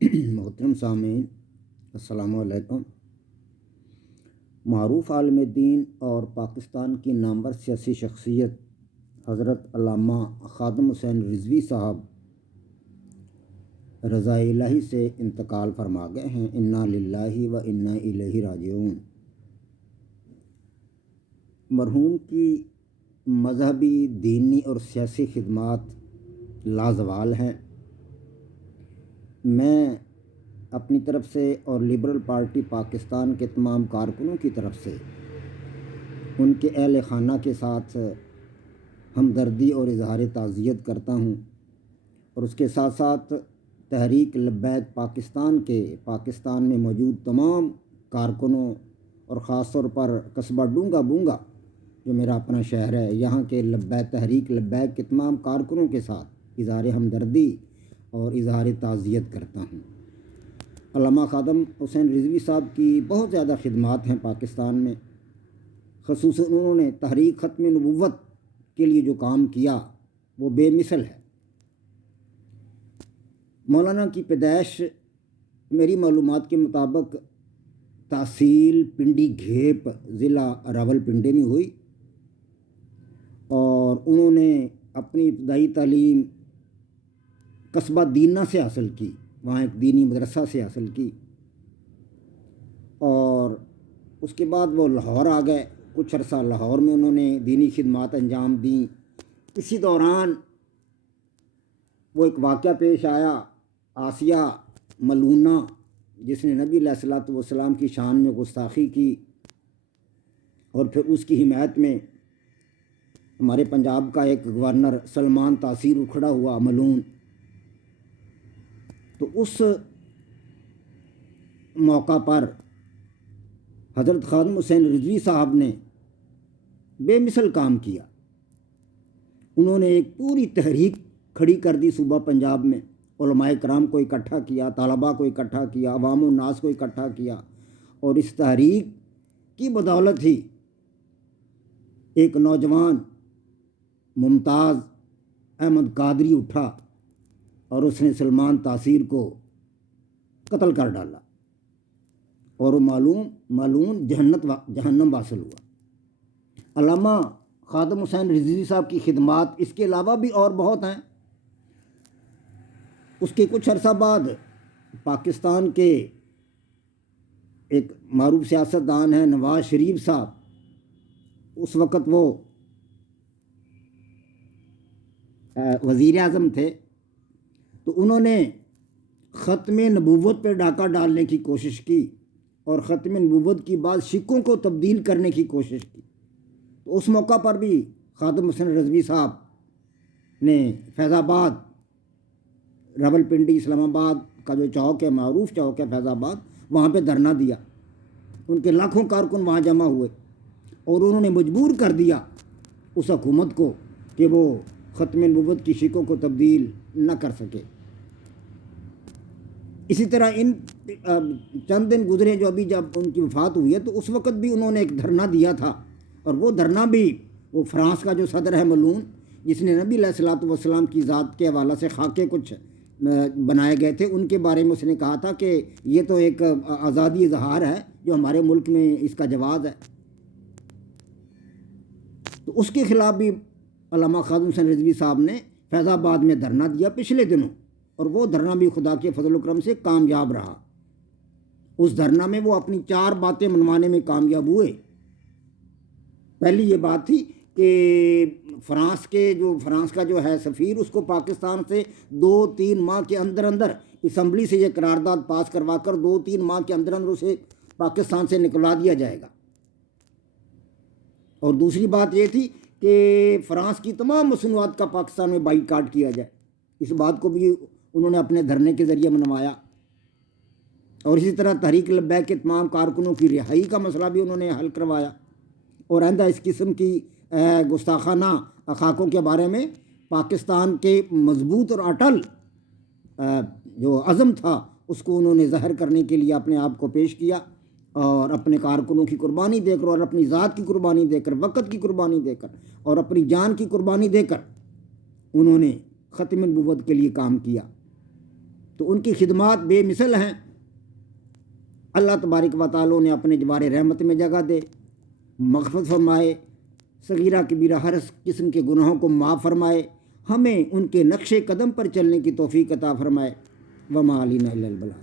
محترم سامعین، السلام علیکم۔ معروف عالم دین اور پاکستان کی نامور سیاسی شخصیت حضرت علامہ خادم حسین رضوی صاحب رضائے الہی سے انتقال فرما گئے ہیں۔ انا للہ و انا الیہ راجعون۔ مرحوم کی مذہبی، دینی اور سیاسی خدمات لازوال ہیں۔ میں اپنی طرف سے اور لبرل پارٹی پاکستان کے تمام کارکنوں کی طرف سے ان کے اہل خانہ کے ساتھ ہمدردی اور اظہار تعزیت کرتا ہوں، اور اس کے ساتھ ساتھ تحریک لبیک پاکستان میں موجود تمام کارکنوں اور خاص طور پر قصبہ ڈونگا بونگا جو میرا اپنا شہر ہے، یہاں کے تحریک لبیک کے تمام کارکنوں کے ساتھ اظہار ہمدردی اور اظہار تعزیت کرتا ہوں۔ علامہ خادم حسین رضوی صاحب کی بہت زیادہ خدمات ہیں پاکستان میں، خصوصاً انہوں نے تحریک ختم نبوت کے لیے جو کام کیا وہ بے مثل ہے۔ مولانا کی پیدائش میری معلومات کے مطابق تحصیل پنڈی گھیپ، ضلع راولپنڈی میں ہوئی، اور انہوں نے اپنی ابتدائی تعلیم قصبہ دینا سے حاصل کی، وہاں ایک دینی مدرسہ سے حاصل کی، اور اس کے بعد وہ لاہور آ گئے۔ کچھ عرصہ لاہور میں انہوں نے دینی خدمات انجام دیں۔ اسی دوران وہ ایک واقعہ پیش آیا، آسیہ ملونہ جس نے نبی علیہ الصلوۃ والسلام کی شان میں گستاخی کی، اور پھر اس کی حمایت میں ہمارے پنجاب کا ایک گورنر سلمان تاثیر اکھڑا ہوا ملون۔ تو اس موقع پر حضرت خادم حسین رضوی صاحب نے بے مثل کام کیا۔ انہوں نے ایک پوری تحریک کھڑی کر دی صوبہ پنجاب میں، علماء کرام کو اکٹھا کیا، طلباء کو اکٹھا کیا، عوام الناس کو اکٹھا کیا، اور اس تحریک کی بدولت ہی ایک نوجوان ممتاز احمد قادری اٹھا اور اس نے سلمان تاثیر کو قتل کر ڈالا، اور وہ معلوم جہنم واصل ہوا۔ علامہ خادم حسین رضوی صاحب کی خدمات اس کے علاوہ بھی اور بہت ہیں۔ اس کے کچھ عرصہ بعد پاکستان کے ایک معروف سیاستدان ہیں نواز شریف صاحب، اس وقت وہ وزیر اعظم تھے، تو انہوں نے ختم نبوت پہ ڈاکہ ڈالنے کی کوشش کی، اور ختم نبوت کی بعد سکھوں کو تبدیل کرنے کی کوشش کی۔ تو اس موقع پر بھی خادم حسین رضوی صاحب نے فیض آباد، راولپنڈی، اسلام آباد کا جو چوک ہے، معروف چوک ہے فیض آباد، وہاں پہ دھرنا دیا۔ ان کے لاکھوں کارکن وہاں جمع ہوئے، اور انہوں نے مجبور کر دیا اس حکومت کو کہ وہ ختم نبوت کی شکوں کو تبدیل نہ کر سکے۔ اسی طرح ان چند دن گزرے جو ابھی جب ان کی وفات ہوئی ہے، تو اس وقت بھی انہوں نے ایک دھرنا دیا تھا، اور وہ دھرنا بھی وہ فرانس کا جو صدر ہے ملون، جس نے نبی علیہ الصلوۃ والسلام کی ذات کے حوالہ سے خاکے کچھ بنائے گئے تھے، ان کے بارے میں اس نے کہا تھا کہ یہ تو ایک آزادی اظہار ہے جو ہمارے ملک میں اس کا جواز ہے۔ تو اس کے خلاف بھی علامہ خادم حسین رضوی صاحب نے فیض آباد میں دھرنا دیا پچھلے دنوں، اور وہ دھرنا بھی خدا کے فضل و کرم سے کامیاب رہا۔ اس دھرنا میں وہ اپنی 4 باتیں منوانے میں کامیاب ہوئے۔ پہلی یہ بات تھی کہ فرانس کا جو ہے سفیر، اس کو پاکستان سے 2-3 ماہ کے اندر اسمبلی سے یہ قرارداد پاس کروا کر 2-3 ماہ کے اندر اسے پاکستان سے نکلوا دیا جائے گا۔ اور دوسری بات یہ تھی کہ فرانس کی تمام مصنوعات کا پاکستان میں بائیکاٹ کیا جائے۔ اس بات کو بھی انہوں نے اپنے دھرنے کے ذریعے منوایا، اور اسی طرح تحریک لبیک کے تمام کارکنوں کی رہائی کا مسئلہ بھی انہوں نے حل کروایا، اور آئندہ اس قسم کی گستاخانہ خاکوں کے بارے میں پاکستان کے مضبوط اور اٹل جو عزم تھا اس کو انہوں نے ظاہر کرنے کے لیے اپنے آپ کو پیش کیا، اور اپنے کارکنوں کی قربانی دے کر، اور اپنی ذات کی قربانی دے کر، وقت کی قربانی دے کر، اور اپنی جان کی قربانی دے کر انہوں نے ختم نبوت کے لیے کام کیا۔ تو ان کی خدمات بے مثل ہیں۔ اللہ تبارک و تعالیٰ نے اپنے جوار رحمت میں جگہ دے، مغفرت فرمائے، صغیرہ کبیرہ ہر قسم کے گناہوں کو معاف فرمائے، ہمیں ان کے نقش قدم پر چلنے کی توفیق عطا فرمائے۔ وما علینا الا البلاغ۔